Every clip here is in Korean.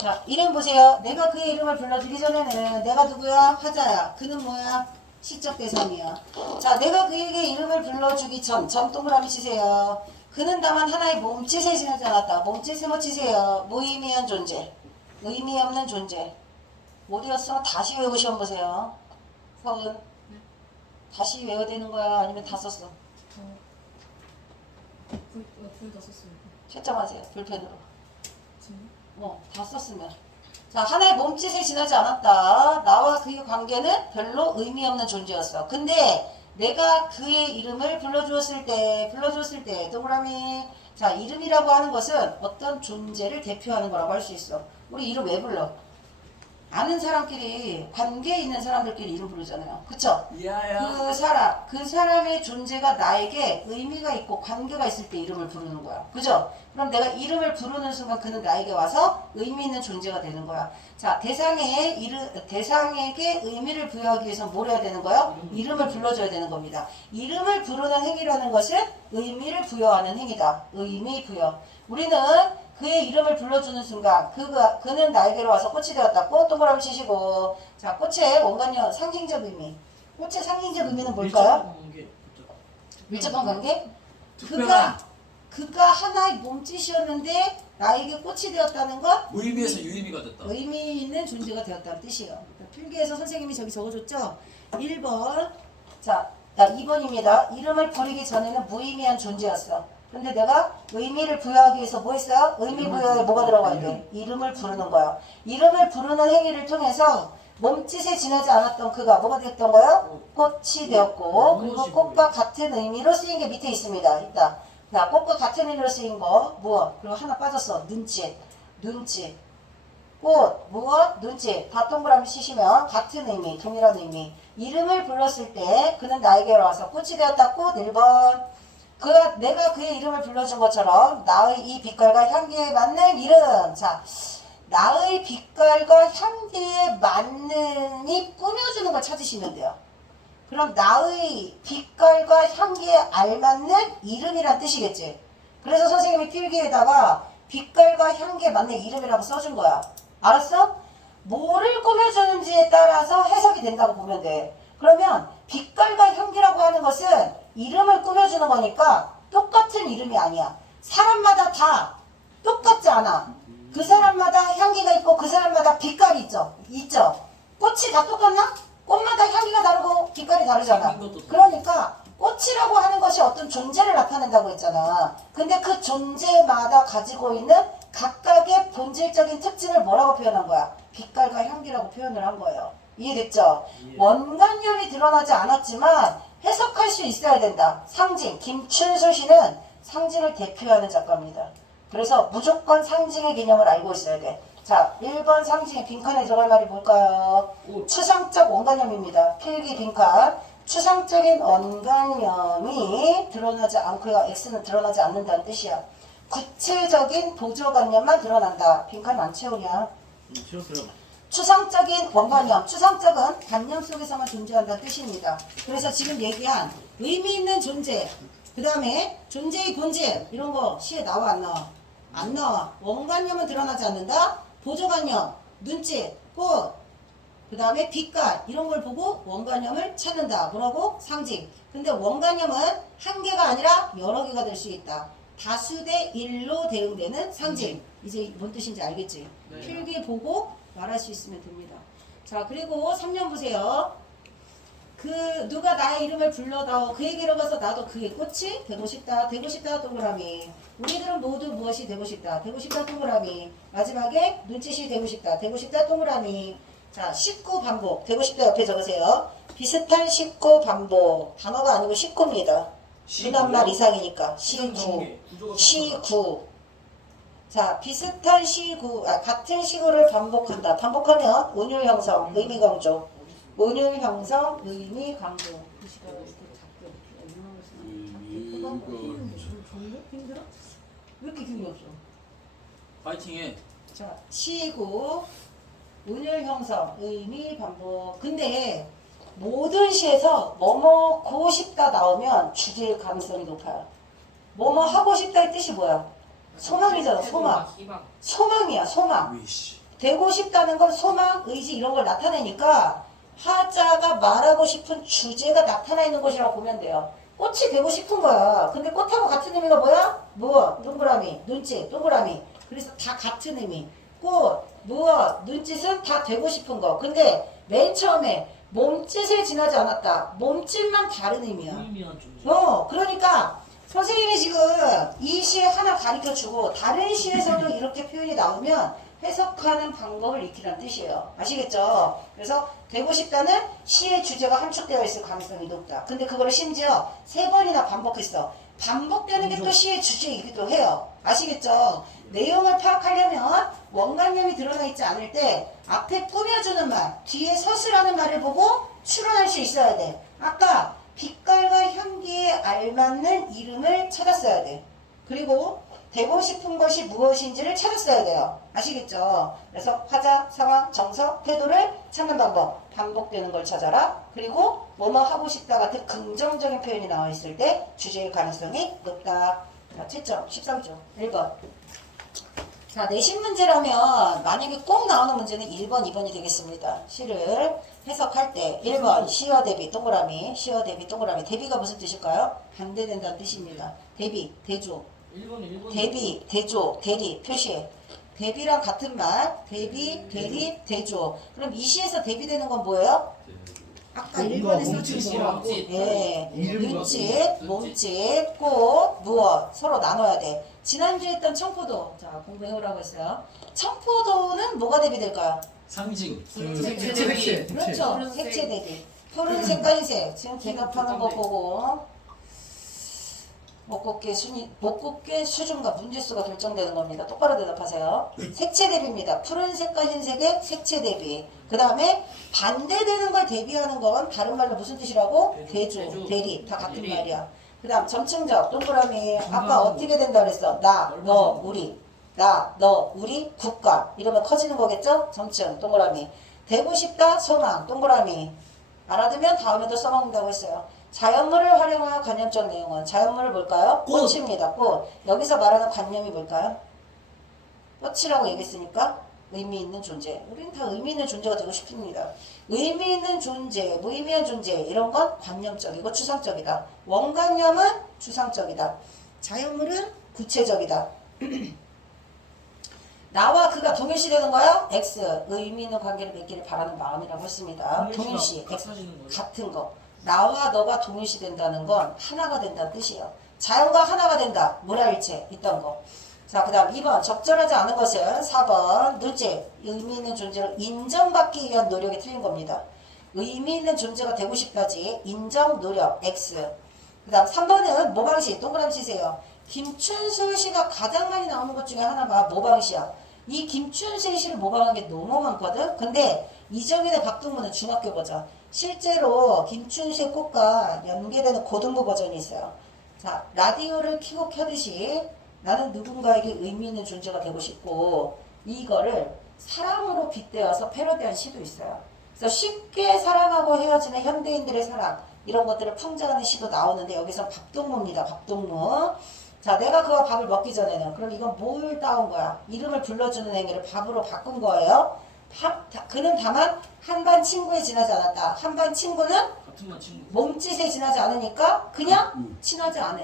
자, 이름 보세요. 내가 그의 이름을 불러주기 전에는 내가 누구야? 화자야. 그는 뭐야? 시적 대상이야. 자, 내가 그에게 이름을 불러주기 전 동그라미 치세요. 그는 다만 하나의 몸짓에 지나지 않았다. 몸짓에 뭐 치세요? 무의미한 존재. 의미 없는 존재. 어디였어? 다시 외우고 시험 보세요. 서은. 다시 외워야 되는 거야? 아니면 다 썼어? 불 다 썼어요. 채점하세요. 볼펜으로. 지금? 다 썼으면. 자, 하나의 몸짓에 지나지 않았다. 나와 그의 관계는 별로 의미 없는 존재였어. 근데 내가 그의 이름을 불러주었을 때, 동그라미. 자, 이름이라고 하는 것은 어떤 존재를 대표하는 거라고 할 수 있어. 우리 이름 왜 불러? 아는 사람끼리, 관계 있는 사람들끼리 이름 부르잖아요. 그쵸? 야야. 그 사람의 존재가 나에게 의미가 있고 관계가 있을 때 이름을 부르는 거야. 그죠? 그럼 내가 이름을 부르는 순간 그는 나에게 와서 의미 있는 존재가 되는 거야. 자, 대상에게 의미를 부여하기 위해서 뭘 해야 되는 거예요? 이름을 불러줘야 되는 겁니다. 이름을 부르는 행위라는 것은 의미를 부여하는 행위다. 의미 부여. 우리는 그의 이름을 불러주는 순간 그는 나에게로 와서 꽃이 되었다. 꽃 동그라미 치시고. 자, 꽃의 원관여 상징적 의미. 꽃의 상징적 의미는 뭘까요? 밀접한 관계? 그가 하나의 몸짓이었는데 나에게 꽃이 되었다는 것? 무의미에서 유의미가 됐다. 의미 있는 존재가 되었다는 뜻이에요. 필기에서 선생님이 저기 적어줬죠? 1번. 자, 2번입니다. 이름을 부르기 전에는 무의미한 존재였어. 근데 내가 의미를 부여하기 위해서 뭐 했어요? 의미 부여에 뭐가 들어가야 돼? 이름을 부르는 거야. 이름을 부르는 행위를 통해서 몸짓에 지나지 않았던 그가 뭐가 되었던 거예요? 꽃이 되었고, 그리고 꽃과 같은 의미로 쓰인 게 밑에 있습니다. 있다. 자, 꽃과 같은 의미로 쓰인 거 무엇? 그리고 하나 빠졌어. 눈짓. 꽃, 무엇? 눈짓. 다 동그라미 치시면 같은 의미, 동일한 의미. 이름을 불렀을 때 그는 나에게로 와서 꽃이 되었다. 꽃 1번. 내가 그의 이름을 불러준 것처럼 나의 이 빛깔과 향기에 맞는 이름. 자, 나의 빛깔과 향기에 맞는이 꾸며주는 걸 찾으시면 돼요. 그럼 나의 빛깔과 향기에 알맞는 이름이란 뜻이겠지. 그래서 선생님이 필기에다가 빛깔과 향기에 맞는 이름이라고 써준 거야. 알았어? 뭐를 꾸며주는지에 따라서 해석이 된다고 보면 돼. 그러면 빛깔과 향기라고 하는 것은 이름을 꾸며주는 거니까 똑같은 이름이 아니야. 사람마다 다 똑같지 않아. 그 사람마다 향기가 있고 그 사람마다 빛깔이 있죠. 꽃이 다 똑같나? 꽃마다 향기가 다르고 빛깔이 다르잖아. 그러니까 꽃이라고 하는 것이 어떤 존재를 나타낸다고 했잖아. 근데 그 존재마다 가지고 있는 각각의 본질적인 특징을 뭐라고 표현한 거야? 빛깔과 향기라고 표현을 한 거예요. 이해됐죠? 원관념이 드러나지 않았지만 해석할 수 있어야 된다. 상징. 김춘수 씨는 상징을 대표하는 작가입니다. 그래서 무조건 상징의 개념을 알고 있어야 돼. 자, 1번 상징의 빈칸에 들어갈 말이 뭘까요? 추상적 원관념입니다. 필기 빈칸. 추상적인 원관념이 드러나지 않고요. X는 드러나지 않는다는 뜻이야. 구체적인 보조관념만 드러난다. 빈칸 안 채우냐? 추상적인 원관념, 추상적은 관념 속에서만 존재한다는 뜻입니다. 그래서 지금 얘기한 의미 있는 존재, 그 다음에 존재의 본질, 이런 거 시에 나와 안 나와? 안 나와. 원관념은 드러나지 않는다. 보조관념, 눈짓, 꽃, 그 다음에 빛깔, 이런 걸 보고 원관념을 찾는다. 뭐라고? 상징. 근데 원관념은 한 개가 아니라 여러 개가 될 수 있다. 다수 대 1로 대응되는 상징. 이제 뭔 뜻인지 알겠지? 네. 필기 보고 말할 수 있으면 됩니다. 자, 그리고 3년 보세요. 누가 나의 이름을 불러다오. 그에게로 가서 나도 그의 꽃이 되고 싶다. 되고 싶다 동그라미. 우리들은 모두 무엇이 되고 싶다. 되고 싶다 동그라미. 마지막에 눈짓이 되고 싶다. 되고 싶다 동그라미. 자, 19 반복. 되고 싶다 옆에 적으세요. 비슷한 19 반복. 단어가 아니고 19입니다. 두낱말 이상이니까. 시구. 자, 비슷한 시구, 같은 시구를 반복한다. 반복하면 운율 형성, 의미 강조. 운율 형성, 의미 강조. 힘들어? 왜 이렇게 기운이 없어? 파이팅해. 자, 시구, 운율 형성, 의미 반복. 근데 모든 시에서 뭐뭐 고 싶다 나오면 죽일 가능성이 높아요. 뭐뭐 하고 싶다의 뜻이 뭐야? 소망이잖아, 소망. 소망이야, 소망. 되고 싶다는 건 소망, 의지 이런 걸 나타내니까 화자가 말하고 싶은 주제가 나타나 있는 것이라고 보면 돼요. 꽃이 되고 싶은 거야. 근데 꽃하고 같은 의미가 뭐야? 무엇, 동그라미, 눈짓, 동그라미. 그래서 다 같은 의미. 꽃, 무엇, 눈짓은 다 되고 싶은 거. 근데 맨 처음에 몸짓을 지나지 않았다. 몸짓만 다른 의미야. 유의미한 존재. 그러니까 선생님이 지금 이 시에 하나 가르쳐주고 다른 시에서도 이렇게 표현이 나오면 해석하는 방법을 익히라는 뜻이에요. 아시겠죠? 그래서 되고 싶다는 시의 주제가 함축되어 있을 가능성이 높다. 근데 그거를 심지어 3번이나 반복했어. 반복되는 게 또 시의 주제이기도 해요. 아시겠죠? 내용을 파악하려면 원관념이 드러나 있지 않을 때 앞에 꾸며주는 말, 뒤에 서술하는 말을 보고 추론할 수 있어야 돼. 아까 빛깔과 향기에 알맞는 이름을 찾았어야 돼. 그리고 되고 싶은 것이 무엇인지를 찾았어야 돼요. 아시겠죠? 그래서 화자, 상황, 정서, 태도를 찾는 방법. 반복되는 걸 찾아라. 그리고 뭐뭐 하고 싶다 같은 긍정적인 표현이 나와 있을 때 주제일 가능성이 높다. 자, 채점 13조 1번. 자, 내신 문제라면 만약에 꼭 나오는 문제는 1번, 2번이 되겠습니다. 시를 해석할 때 1번 시와 대비 동그라미, 시와 대비 동그라미. 대비가 무슨 뜻일까요? 반대된다는 뜻입니다. 대비, 대조. 1번. 대비, 대조, 대리 표시해. 대비랑 같은 말, 대비, 대리, 대조. 그럼 이 시에서 대비되는 건 뭐예요? 아까 1번에 써준 거. 몸짓. 예, 이름과 눈짓, 몸짓, 꽃, 무엇 서로 나눠야 돼. 지난주에 했던 청포도. 자, 공부해오라고 했어요. 청포도는 뭐가 대비될까요? 상징. 색채. 그렇죠. 푸른색. 색채 대비. 푸른색과 흰색. 지금 대답하는 거 보고 목곱계 수준과 문제수가 결정되는 겁니다. 똑바로 대답하세요. 색채 대비입니다. 푸른색과 흰색의 색채 대비. 그 다음에 반대되는 걸 대비하는 건 다른 말로 무슨 뜻이라고? 대조, 대리. 다 같은 대리. 말이야. 그 다음 점층적 동그라미. 아까 어떻게 된다 그랬어? 나, 너, 우리. 나, 너, 우리, 국가. 이러면 커지는 거겠죠? 점층 동그라미. 되고 싶다 소망 동그라미. 알아두면 다음에도 써먹는다고 했어요. 자연물을 활용한 관념적 내용은 자연물을 뭘까요? 꽃. 꽃입니다. 꽃. 여기서 말하는 관념이 뭘까요? 꽃이라고 얘기했으니까 의미 있는 존재. 우리는 다 의미 있는 존재가 되고 싶습니다. 의미 있는 존재, 무의미한 존재 이런 건 관념적이고 추상적이다. 원관념은 추상적이다. 자연물은 구체적이다. 나와 그가 동일시 되는 거야? X. 의미 있는 관계를 맺기를 바라는 마음이라고 했습니다. 동일시. X. 사시는 거예요? 같은 거. 나와 너가 동일시 된다는 건 하나가 된다는 뜻이에요. 자연과 하나가 된다. 물화일체 있던 거. 자, 그 다음 2번 적절하지 않은 것은 4번 눈짓. 의미 있는 존재로 인정받기 위한 노력이 틀린 겁니다. 의미 있는 존재가 되고 싶다지 인정, 노력, X. 그 다음 3번은 모방시. 동그라미 치세요. 김춘수 씨가 가장 많이 나오는 것 중에 하나가 모방시야. 이 김춘수 씨를 모방한 게 너무 많거든. 근데 이정현의 박동문은 중학교 버전. 실제로 김춘수의 꽃과 연계되는 고등부 버전이 있어요. 자, 라디오를 켜고 켜듯이 나는 누군가에게 의미 있는 존재가 되고 싶고 이거를 사랑으로 빗대어서 패러디한 시도 있어요. 그래서 쉽게 사랑하고 헤어지는 현대인들의 사랑 이런 것들을 풍자하는 시도 나오는데 여기서 박동무입니다. 박동무. 자, 내가 그와 밥을 먹기 전에는 그럼 이건 뭘 따온 거야? 이름을 불러주는 행위를 밥으로 바꾼 거예요. 그는 다만 한반 친구에 지나지 않았다. 한반 친구는 같은 만 친구. 몸짓에 지나지 않으니까 그냥 친하지 않아.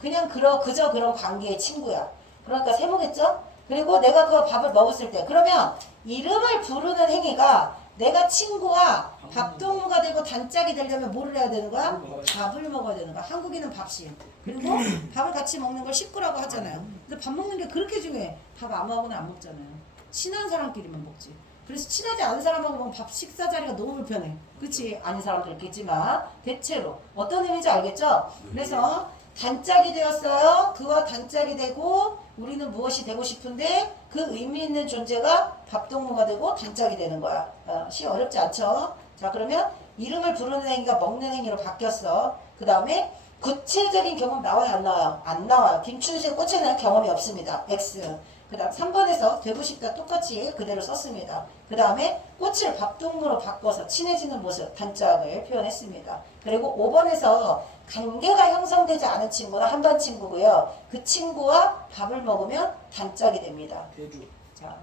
그냥 그저 그런 관계의 친구야. 그러니까 세모겠죠? 그리고 내가 그 밥을 먹었을 때 그러면 이름을 부르는 행위가 내가 친구와 밥동무가 되고 단짝이 되려면 뭐를 해야 되는 거야? 밥을 먹어야 되는 거야. 한국인은 밥식. 그리고 밥을 같이 먹는 걸 식구라고 하잖아요. 근데 밥 먹는 게 그렇게 중요해. 밥 아무하고는 안 먹잖아요. 친한 사람끼리만 먹지. 그래서 친하지 않은 사람하고 먹으면 밥 식사 자리가 너무 불편해. 그치? 아닌 사람도 있겠지만 대체로 어떤 의미인지 알겠죠? 그래서 단짝이 되었어요. 그와 단짝이 되고 우리는 무엇이 되고 싶은데 그 의미 있는 존재가 밥동무가 되고 단짝이 되는 거야. 시 어렵지 않죠? 자, 그러면 이름을 부르는 행위가 먹는 행위로 바뀌었어. 그 다음에 구체적인 경험 나와요? 안 나와요? 안 나와요. 김춘수의 꽃에는 경험이 없습니다. X. 그 다음 3번에서 되고 싶다 똑같이 그대로 썼습니다. 그 다음에 꽃을 밥동무로 바꿔서 친해지는 모습, 단짝을 표현했습니다. 그리고 5번에서 관계가 형성되지 않은 친구는 한반 친구고요. 그 친구와 밥을 먹으면 단짝이 됩니다. 대주. 자,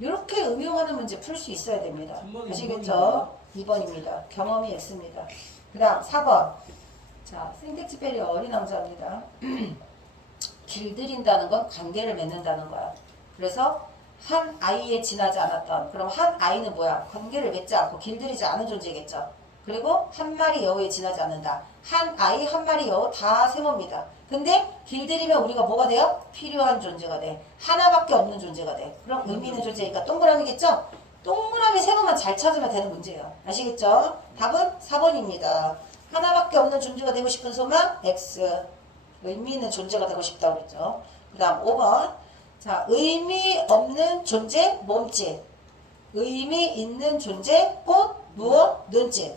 이렇게 응용하는 문제 풀 수 있어야 됩니다. 3번이 아시겠죠? 2번입니다. 경험이 X입니다. 그 다음 4번. 자, 생텍쥐페리 어린 왕자입니다. 길들인다는 건 관계를 맺는다는 거야. 그래서 한 아이에 지나지 않았던, 그럼 한 아이는 뭐야? 관계를 맺지 않고 길들이지 않은 존재겠죠. 그리고 한 마리 여우에 지나지 않는다. 한 아이, 한 마리 여우 다 세모입니다. 근데 길들이면 우리가 뭐가 돼요? 필요한 존재가 돼. 하나밖에 없는 존재가 돼. 그럼 의미 있는 존재니까 동그라미겠죠? 동그라미 세모만 잘 찾으면 되는 문제예요. 아시겠죠? 답은 4번입니다. 하나밖에 없는 존재가 되고 싶은 소망 X. 의미 있는 존재가 되고 싶다고 그랬죠. 그 다음 5번. 자, 의미 없는 존재 몸짓. 의미 있는 존재 꽃, 무엇, 눈짓.